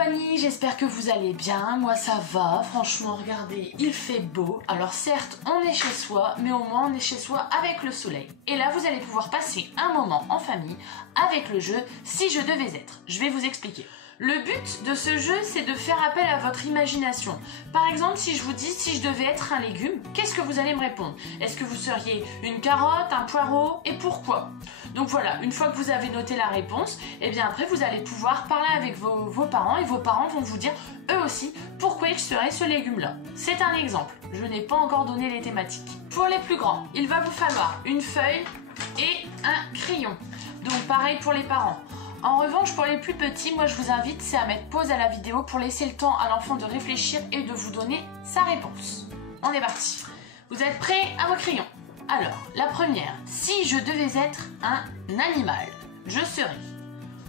compagnie, j'espère que vous allez bien. Moi ça va, franchement regardez, il fait beau. Alors certes on est chez soi, mais au moins on est chez soi avec le soleil. Et là vous allez pouvoir passer un moment en famille avec le jeu Si je devais être. Je vais vous expliquer. Le but de ce jeu, c'est de faire appel à votre imagination. Par exemple, si je vous dis si je devais être un légume, qu'est-ce que vous allez me répondre? Est-ce que vous seriez une carotte, un poireau et pourquoi? Donc voilà, une fois que vous avez noté la réponse, et bien après vous allez pouvoir parler avec vos parents et vos parents vont vous dire eux aussi pourquoi ils seraient ce légume-là. C'est un exemple, je n'ai pas encore donné les thématiques. Pour les plus grands, il va vous falloir une feuille et un crayon. Donc pareil pour les parents. En revanche, pour les plus petits, moi je vous invite à mettre pause à la vidéo pour laisser le temps à l'enfant de réfléchir et de vous donner sa réponse. On est parti. Vous êtes prêts à vos crayons? Alors, la première, si je devais être un animal, je serais.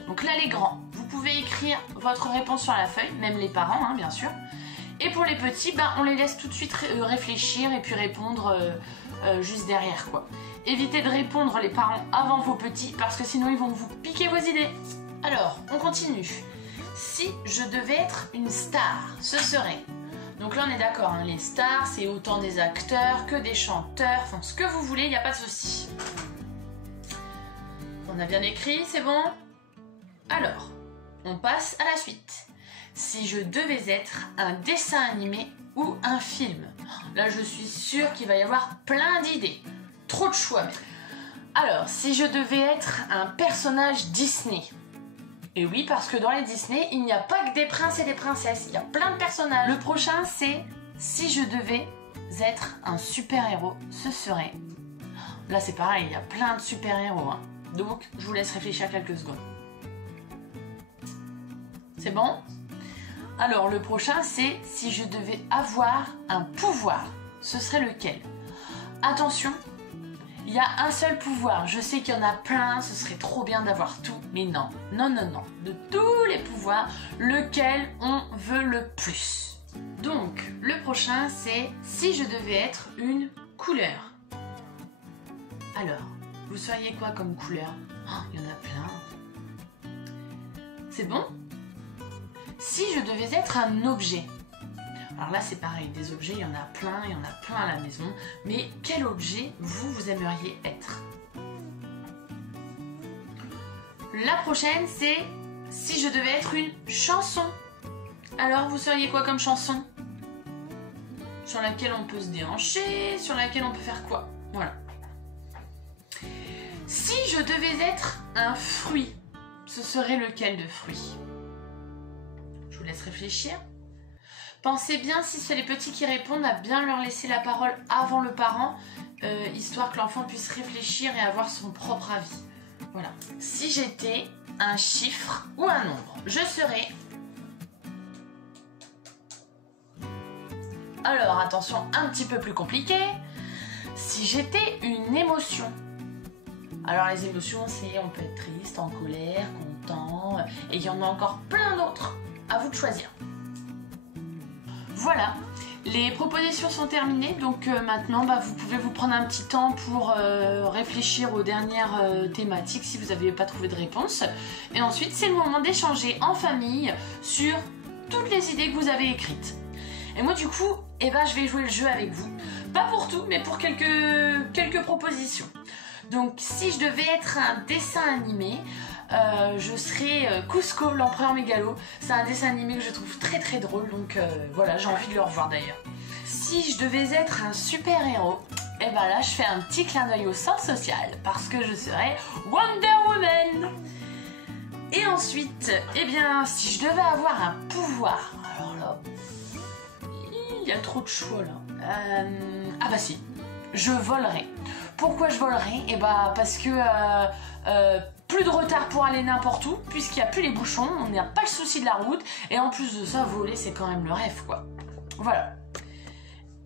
Donc là les grands, vous pouvez écrire votre réponse sur la feuille, même les parents hein, bien sûr. Et pour les petits, on les laisse tout de suite réfléchir et puis répondre juste derrière quoi. Évitez de répondre les parents avant vos petits parce que sinon ils vont vous piquer vos idées. Alors, on continue. Si je devais être une star, ce serait... Donc là on est d'accord, hein, les stars c'est autant des acteurs que des chanteurs, enfin ce que vous voulez, il n'y a pas de souci. On a bien écrit, c'est bon? Alors, on passe à la suite. Si je devais être un dessin animé ou un film, là je suis sûre qu'il va y avoir plein d'idées. Trop de choix même. Alors, si je devais être un personnage Disney. Et oui, parce que dans les Disney, il n'y a pas que des princes et des princesses. Il y a plein de personnages. Le prochain, c'est si je devais être un super-héros, ce serait... Là, c'est pareil, il y a plein de super-héros. Hein. Donc, je vous laisse réfléchir quelques secondes. C'est bon? Alors, le prochain, c'est si je devais avoir un pouvoir, ce serait lequel? Attention, il y a un seul pouvoir. Je sais qu'il y en a plein, ce serait trop bien d'avoir tout, mais non, non, non, non. De tous les pouvoirs, lequel on veut le plus? Donc, le prochain, c'est si je devais être une couleur. Alors, vous seriez quoi comme couleur? Oh, il y en a plein. C'est bon? Si je devais être un objet. Alors là c'est pareil, des objets, il y en a plein à la maison. Mais quel objet vous aimeriez être? La prochaine c'est si je devais être une chanson. Alors vous seriez quoi comme chanson? Sur laquelle on peut se déhancher, sur laquelle on peut faire quoi? Voilà. Si je devais être un fruit, ce serait lequel de fruit? Je vous laisse réfléchir. Pensez bien, si c'est les petits qui répondent, à bien leur laisser la parole avant le parent, histoire que l'enfant puisse réfléchir et avoir son propre avis. Voilà. Si j'étais un chiffre ou un nombre, je serais... Alors, attention, un petit peu plus compliqué. Si j'étais une émotion. Alors, les émotions, c'est on peut être triste, en colère, content, et il y en a encore plein d'autres. À vous de choisir. Voilà, les propositions sont terminées, donc maintenant vous pouvez vous prendre un petit temps pour réfléchir aux dernières thématiques si vous n'avez pas trouvé de réponse. Et ensuite, c'est le moment d'échanger en famille sur toutes les idées que vous avez écrites. Et moi du coup, je vais jouer le jeu avec vous. Pas pour tout, mais pour quelques propositions. Donc si je devais être un dessin animé, je serais Cusco, l'empereur mégalo. C'est un dessin animé que je trouve très très drôle, donc voilà, j'ai envie de le revoir d'ailleurs. Si je devais être un super-héros, là je fais un petit clin d'œil au sens social, parce que je serais Wonder Woman. Et ensuite, si je devais avoir un pouvoir, alors là, il y a trop de choix là. Si, je volerais. Pourquoi je volerais? Parce que plus de retard pour aller n'importe où, puisqu'il n'y a plus les bouchons, on n'a pas le souci de la route, et en plus de ça, voler c'est quand même le rêve quoi. Voilà.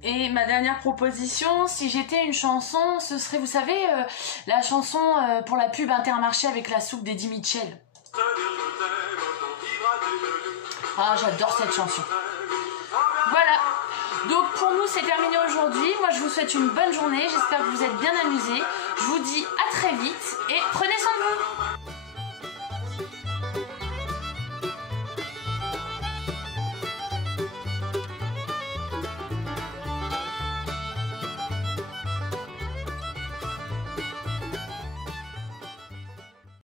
Et ma dernière proposition, si j'étais une chanson, ce serait, vous savez, la chanson pour la pub Intermarché avec la soupe d'Eddie Mitchell. Ah, j'adore cette chanson. Voilà. Donc pour nous c'est terminé aujourd'hui. Moi je vous souhaite une bonne journée. J'espère que vous êtes bien amusés. Je vous dis à très vite et prenez soin de vous.